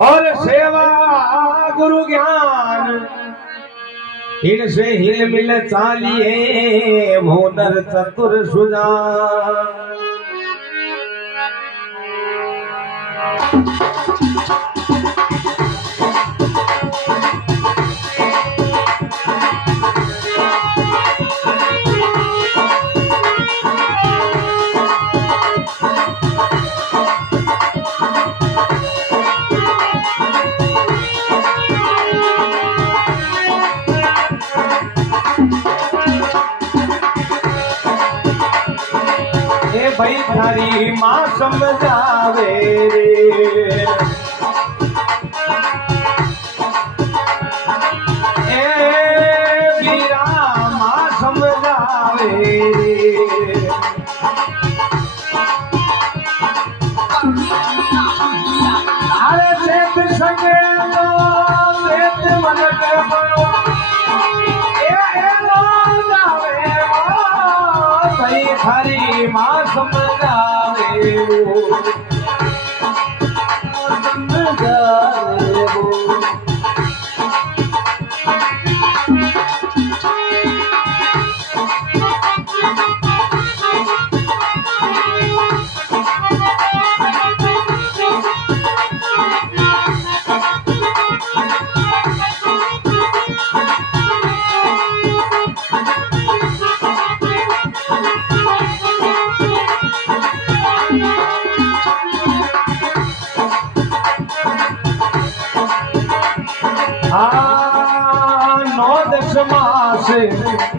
और सेवा गुरु ज्ञान इनसे हिल मिल चालिए वो नर चतुर सुजान। भाई थारी माँ समझावे रे, वीरा माँ समझावे रे। अरे चेत सके तो चेत मन के बनो भाई थारी माँ समझावे वो समझावे वो। नौ दस मास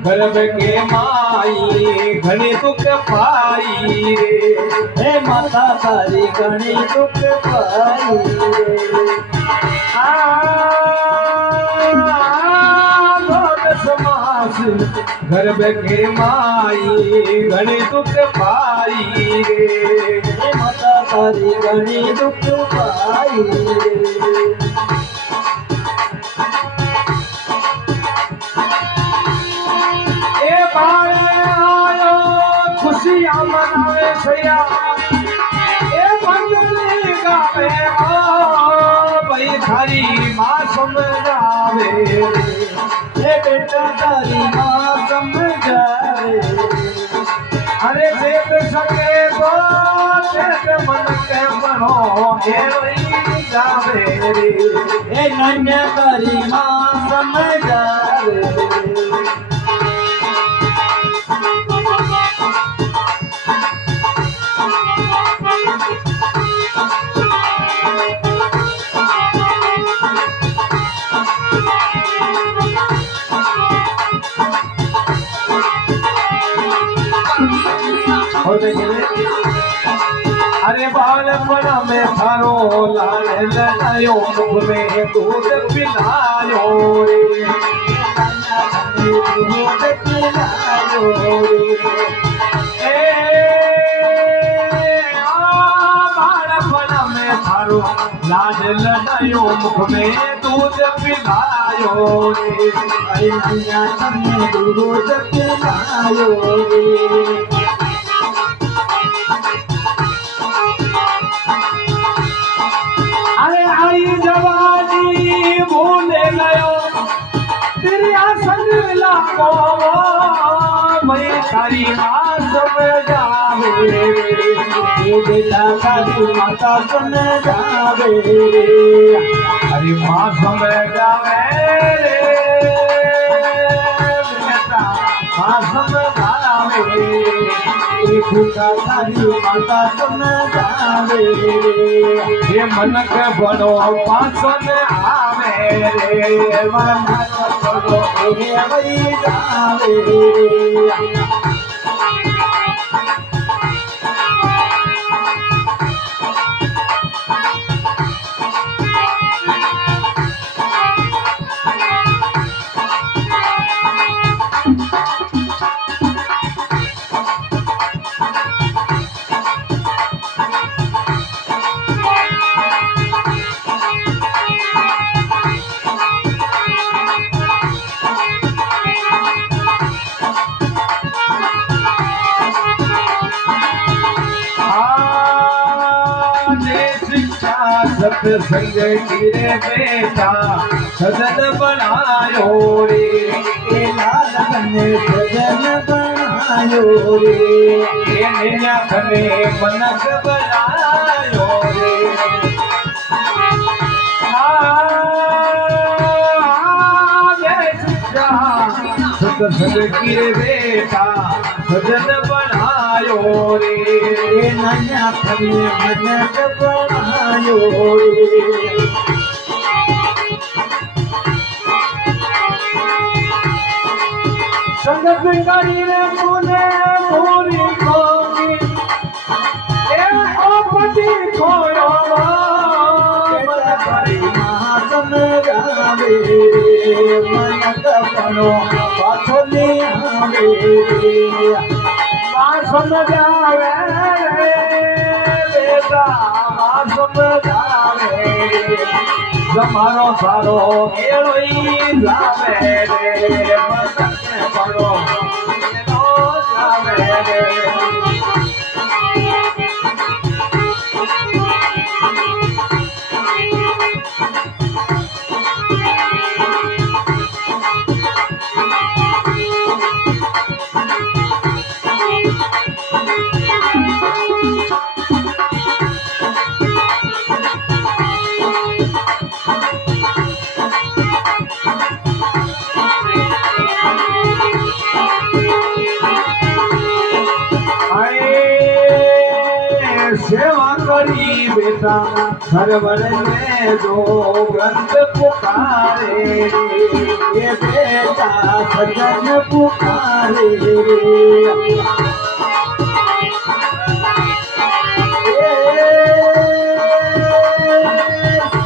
गर्भ के माई घनी दुख पाई रे, हे माता तारी घनी दुख पाई रे। नौ दस मास गर्भ के माई घनी दुख पाई रे, हे माता तारी घनी दुख पाई रे। खुशियां मनावे सैया ए बंदली गावे भाई थारी माँ समझावे ए बेटा तारी माँ समझावे। अरे देख सके तो चेत मन के बनो ए वही जावे रे, ए नन्या तारी माँ समझावे। अरे बालपन में थारो लाल लगायो मुख में दूध पिलायो रे, दूध पिलायो रे। बालपन में थारो लाल लगायो मुख में दूध पिलायो रे, दूध पिलायो रे। अरे आई जवानी भूले गयो तेरिया संग लागो मैं तारी माँ समझावे बेटा तारी माता समझावे। अरे माँ समझावे रे बेटा माँ समझावे, तारी माता समझावे। ये मन के बड़ो पासन आवे रे, मन के बड़ो वही जावे। सत्संग की रे बेटा सजन बनायो रे लाल बने सजन बनायो रे नैया खने मनक बनायो रे सत्संग की रे बेटा सजन बनायो रे नैया खने मनक बनायो रे संगत करी रे मुने मोरी खोगी ए ओपटी खोयो मन करी मातम गावे मन कपनो पाछो ने आवे मां समझावे बेटा मां समझावे जमारो सारो एलोई लावे रे पड़ो जावे रे सेवा करी बेटा सरवर में जो ग्रंथ पुकारे ये बेटा सजन पुकारे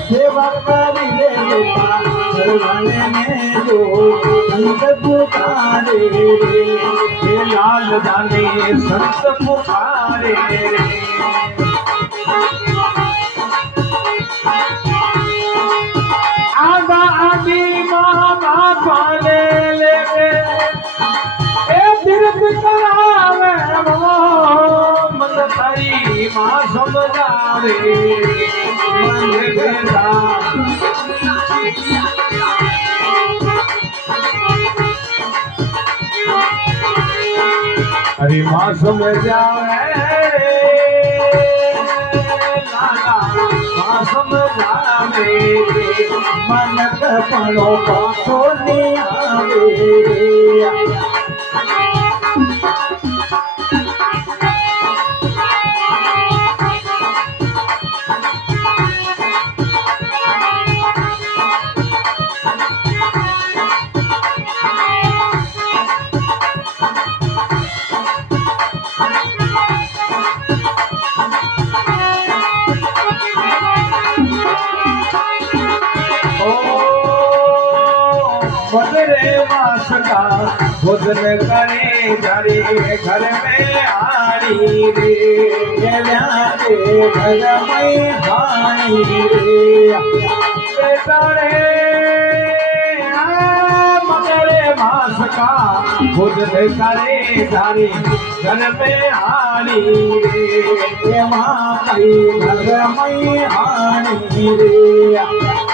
सेवा करी बेटा सरवर में जो ग्रंथ पुकारे ये लाल जाने संत पुकारे आगा आगी मामा पाले लेके ए तीर्थ करावे मन तारी मां समझावे मन बेटा अरे मां समझावे समझावे मन कपड़ो पाछो ने आवे बदरे मास का भोजन करे जारी घर में आनी रे घर में हानी रे बेटा रे बदरे मास का भोजन करे जारी घर में आनी रे माँ घर में हानी रे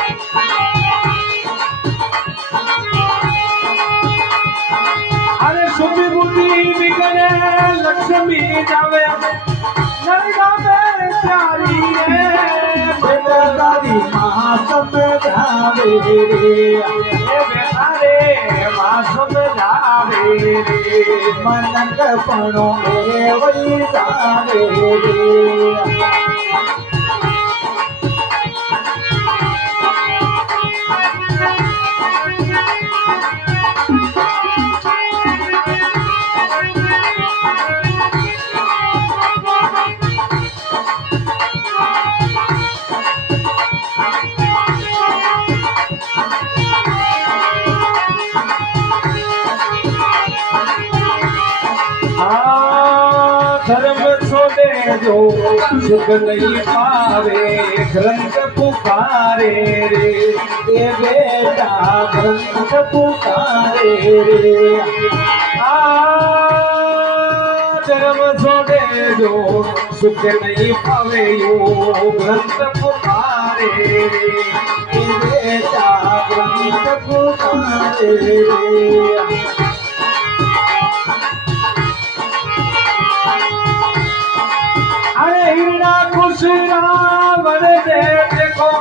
सुबी बुद्धि बिगड़े लक्ष्मी जावे नरगा में प्यारी रे बेटारी मां समझावे रे बेटा रे मां समझावे रे मन कपड़ो में वही जावे रे धर्म छोड़े जो सुख नहीं पावे ग्रंथ पुकारे रे ये बेटा ग्रंथ पुकारे रे धर्म छोड़े जो सुख नहीं पावे यो ग्रंथ पुकारे रे बेटा गुरमीत पुकारे रे। अरे हीरा खुशरा बड़े दे देखो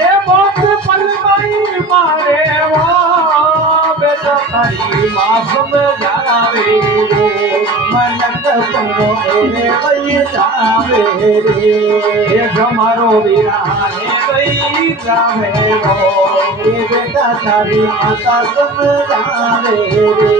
ये बहुत पलवाई मारे वाह बेटा तारी माँ समझावे मनक परो मेरे वही जावे रे। ये हमारो वीराने गई जावे रो ये बेटा तारी माता समझावे रे।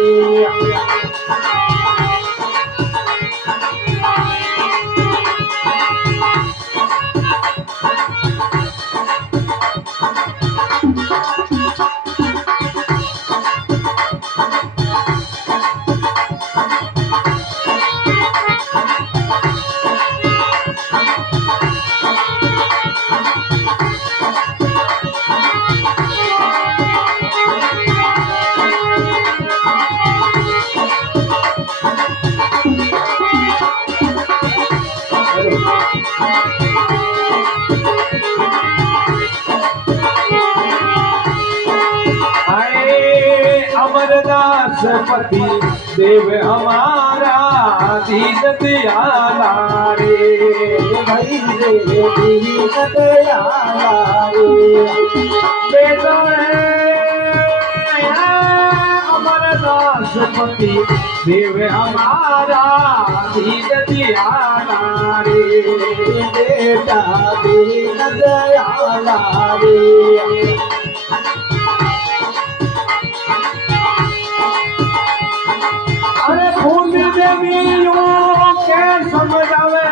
अमरदास पति देव हमारा दीन दयाला रे भाई रे दीन दयाला रे। बेटा अमरदास पति देव हमारा दीन दयाला रे बेटा दीन दयाला रे। अरे खून देवियों के समझावे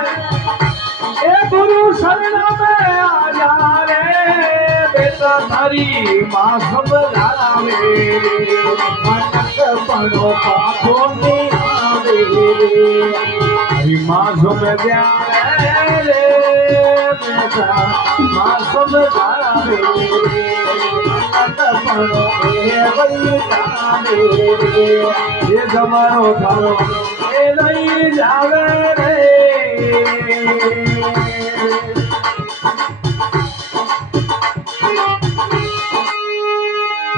ए गुरु शरणा में आ जा रे बेटा थारी माँ समझावे मनक पड़ो पापो में आवे रे। हरी माँ समझावे रे बेटा माँ समझावे मनक पड़ो में वही जावे रे। ये जमानो थारो ए नहीं जावे रे।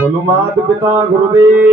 बोलो मात पिता गुरुदेव।